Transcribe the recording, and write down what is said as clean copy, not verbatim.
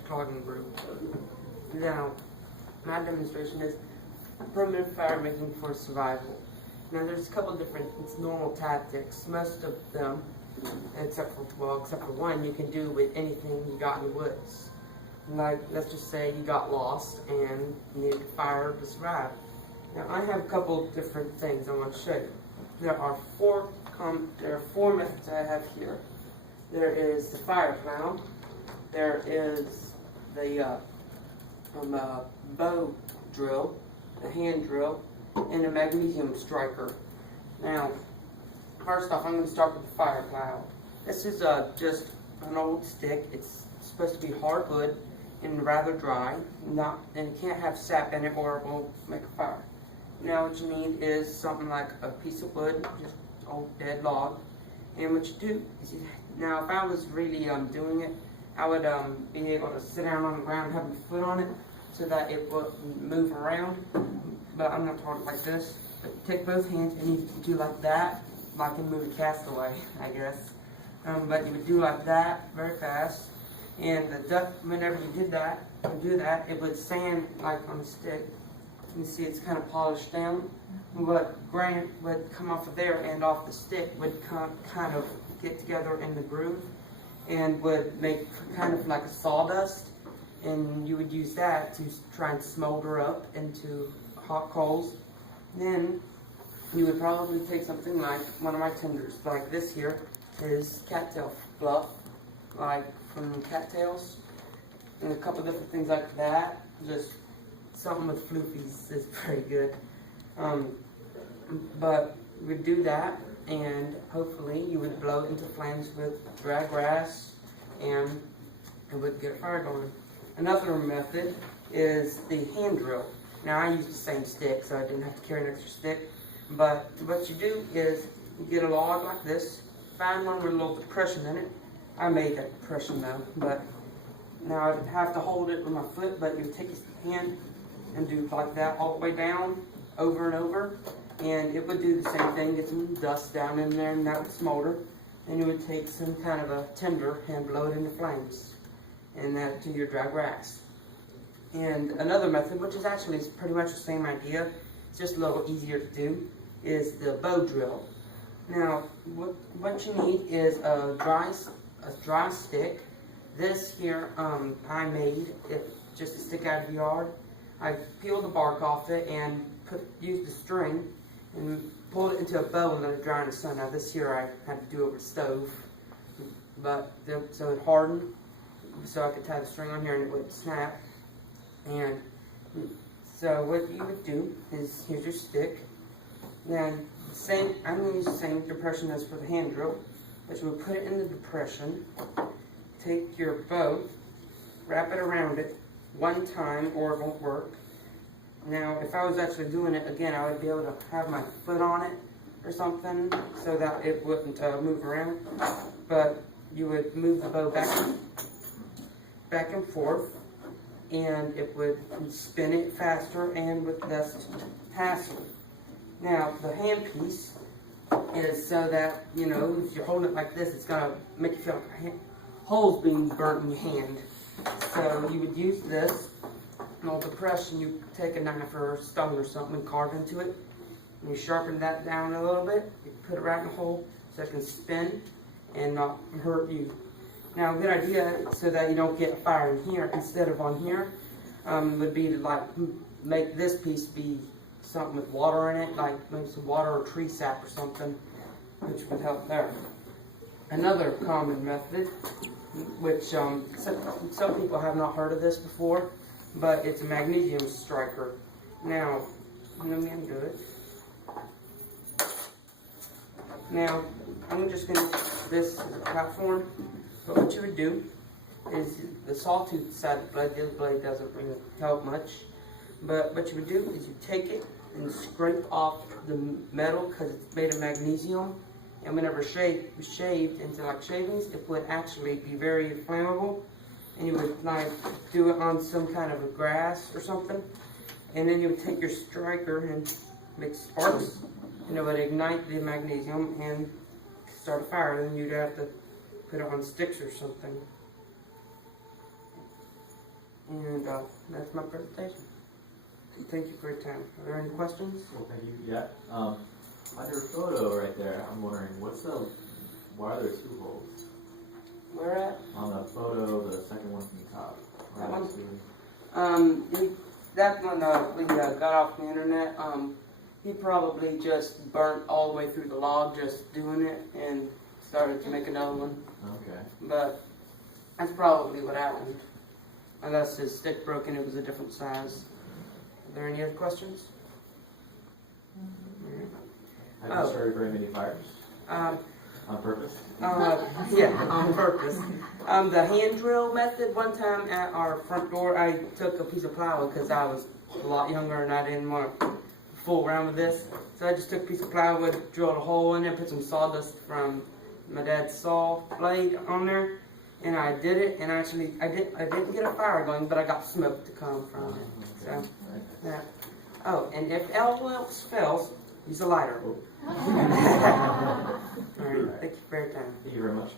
clogging brew. Now, my demonstration is primitive fire making for survival. Now, there's a couple different normal tactics. Most of them, except for one, you can do with anything you got in the woods. Like, let's just say you got lost and you needed fire to survive. Now, I have a couple different things I want to show you. There are four methods I have here. There is the fire plow. There is the bow drill, the hand drill, and a magnesium striker. Now, first off, I'm going to start with the fire plow. This is just an old stick. It's supposed to be hardwood and rather dry, and it can't have sap in it or it won't make a fire. Now, what you need is something like a piece of wood, just old dead log. And what you do is, now if I was really doing it, I would be able to sit down on the ground and have my foot on it so that it wouldn't move around. But I'm not talking like this. But you take both hands and you do like that, like in movie Castaway, I guess. But you would do like that very fast. And the duck, whenever you do that, it would sand like on the stick. You see it's kind of polished down. What granite would come off of there and off the stick would kind of get together in the groove and would make kind of like a sawdust. And you would use that to try and smolder up into hot coals. Then you would probably take something like one of my tinders, like this here is cattail fluff, like from cattails, and a couple different things like that. Just something with floofies is pretty good. But you would do that, and hopefully you would blow it into flames with dry grass, and it would get a fire going. Another method is the hand drill. Now, I use the same stick, so I didn't have to carry an extra stick. But what you do is you get a log like this, find one with a little depression in it. I made that depression though, but now I'd have to hold it with my foot, but you take your hand and do like that all the way down, over and over, and it would do the same thing, get some dust down in there and that would smolder. And you would take some kind of a tinder and blow it into flames, and that to your dry grass. And another method, which is actually pretty much the same idea, it's just a little easier to do, is the bow drill. Now, what you need is a dry stick. This here, I made it just a stick out of the yard. I peeled the bark off it and used the string and pulled it into a bow and let it dry in the sun. Now this here I had to do over the stove, so it hardened, so I could tie the string on here and it wouldn't snap. And so what you would do is, here's your stick. Then I'm going to use the same depression as for the hand drill, but you would put it in the depression, take your bow, wrap it around it one time or it won't work. Now, if I was actually doing it again, I would be able to have my foot on it or something so that it wouldn't move around. But you would move the bow back and forth, and it would spin it faster and with less hassle. Now, the hand piece is so that, you know, if you're holding it like this, it's going to make you feel like holes being burnt in your hand. So you would use this, an old depression, you take a knife or a stone or something and carve into it, and you sharpen that down a little bit, you put it right in the hole so it can spin and not hurt you. Now, a good idea, so that you don't get a fire in here instead of on here, would be to like make this piece be something with water in it, like maybe some water or tree sap or something, which would help there. Another common method, which some people have not heard of this before, but it's a magnesium striker. Now, let me undo it. Now, I'm just going to use this as a platform, but what you would do is the sawtooth side of the blade, the other blade doesn't really help much, but what you would do is you take it and scrape off the metal because it's made of magnesium, and whenever shaved into like shavings, it would actually be very flammable, and you would like do it on some kind of a grass or something, and then you would take your striker and make sparks, and it would ignite the magnesium and start a fire. Then you'd have to put it on sticks or something. And that's my presentation. Thank you for your time. Are there any questions? Well, thank you. Yeah. On your photo right there, I'm wondering, why are there two holes? Where at? On the photo, the second one from the top. That one? Next to it. That one we got off the internet. He probably just burnt all the way through the log just doing it and started to make another one. Okay. But that's probably what happened. Unless his stick broke and it was a different size. Are there any other questions? Have you started very many fires? On purpose? Yeah, on purpose. The hand drill method, one time at our front door, I took a piece of plywood because I was a lot younger and I didn't want to fool around with this. So I just took a piece of plywood, drilled a hole in it, put some sawdust from my dad's saw blade on there, and I did it, and I didn't get a fire going, but I got smoke to come from it. So, yeah. Oh, and if all else fails, use a lighter. All right, thank you for your time. Thank you very much.